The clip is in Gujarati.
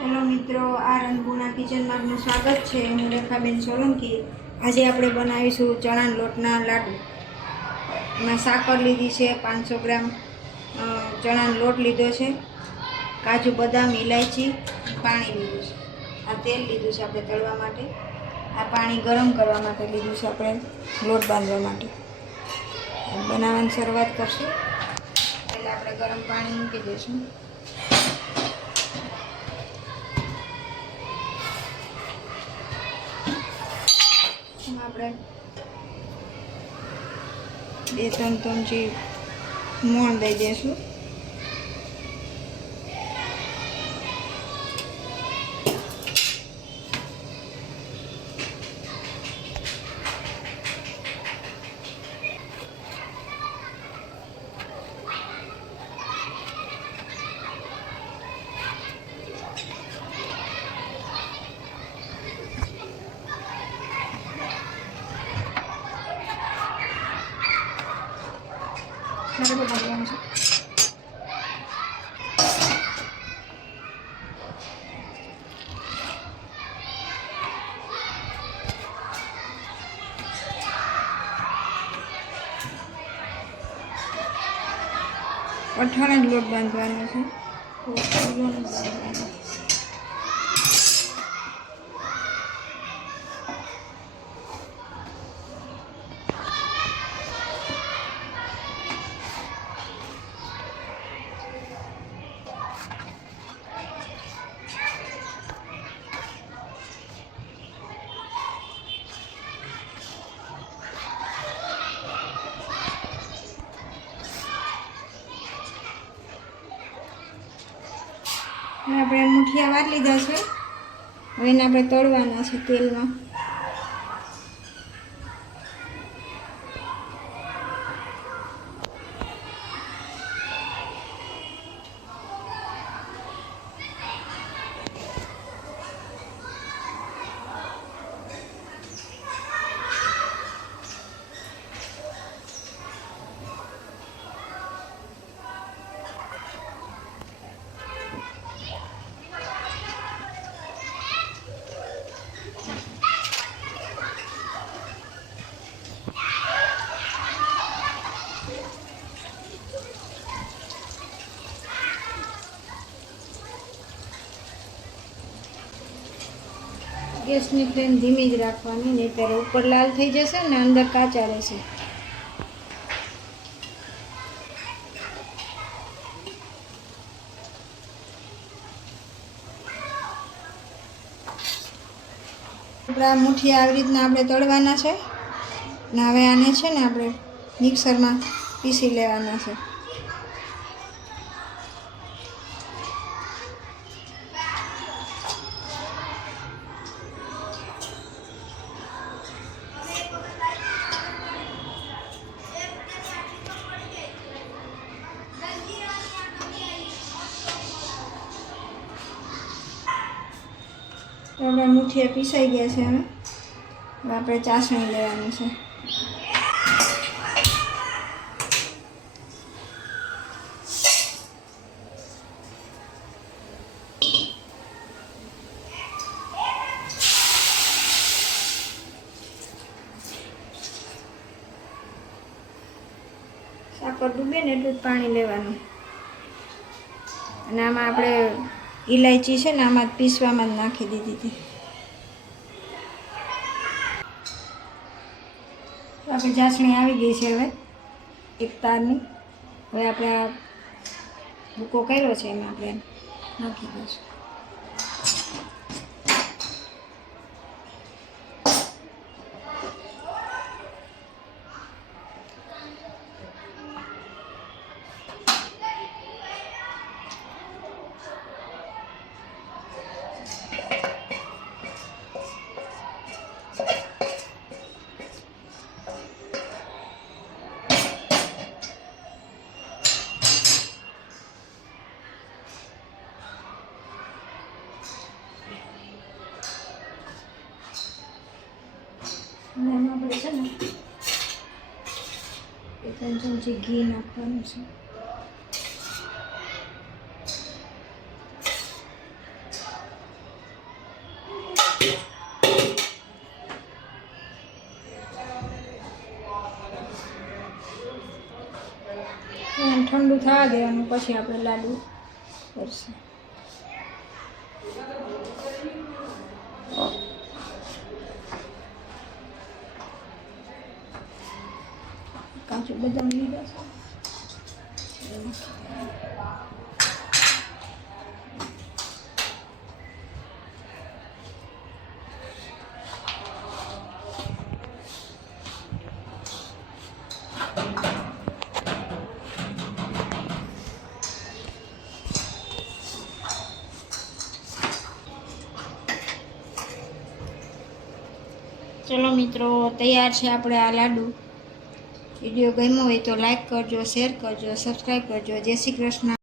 હેલો મિત્રો આ રંગપુરના કિચનમાં સ્વાગત છે. હું રેખાબેન સોલંકી. આજે આપણે બનાવીશું ચણાના લોટના લાડુ. એમાં સાકર લીધી છે, પાંચસો ગ્રામ ચણાનો લોટ લીધો છે, કાજુ, બદામ ઇલાયચી પાણી લીધું છે. આ તેલ લીધું છે આપણે તળવા માટે. આ પાણી ગરમ કરવા માટે લીધું છે આપણે લોટ બાંધવા માટે. બનાવવાની શરૂઆત કરશું. એટલે આપણે ગરમ પાણી મૂકી દઈશું એમાં આપણે બે ત્રણ ચમચી મોણ દઈ દઈશું મારે બધા લેવાનું છે આપણે મુઠિયા વાર લીધા છે હવે એને આપણે તળવાના છે તેલમાં. ગેસની ફ્લેમ ધીમી જ રાખવાની નહીંતર ઉપર લાલ થઈ જશે ને અંદર કાચા રહેશે. આપણા મુઠિયા આવી રીતના આપણે તળવાના છે ને હવે આને છે ને આપણે મિક્સરમાં પીસી લેવાના છે. તો આપણે પીસાઈ ગયા છે હવે. હવે આપણે ચાસણી લેવાની છે. સાકર ડૂબે ને જ પાણી લેવાનું. અને આમાં આપણે ઇલાયચી છે ને આમાં પીસવામાં જ નાખી દીધી હતી. આપણે જાસણી આવી ગઈ છે હવે, એક તારની. હવે આપણે આ ભૂકો કર્યો છે એમાં આપણે નાખી દઈશું. આપણે છે ને બે ત્રણ ચમચી ઘી નાખવાનું છે. ઠંડુ થવા દેવાનું, પછી આપણે લાડુ કરશું. કાજુ બદામ લીધા છે ચલો મિત્રો તૈયાર છે આપણે આ લાડુ વીડિયો ગમ્યો હોય તો લાઈક કરજો શેર કરજો સબસ્ક્રાઈબ કરજો. જય શ્રી કૃષ્ણ.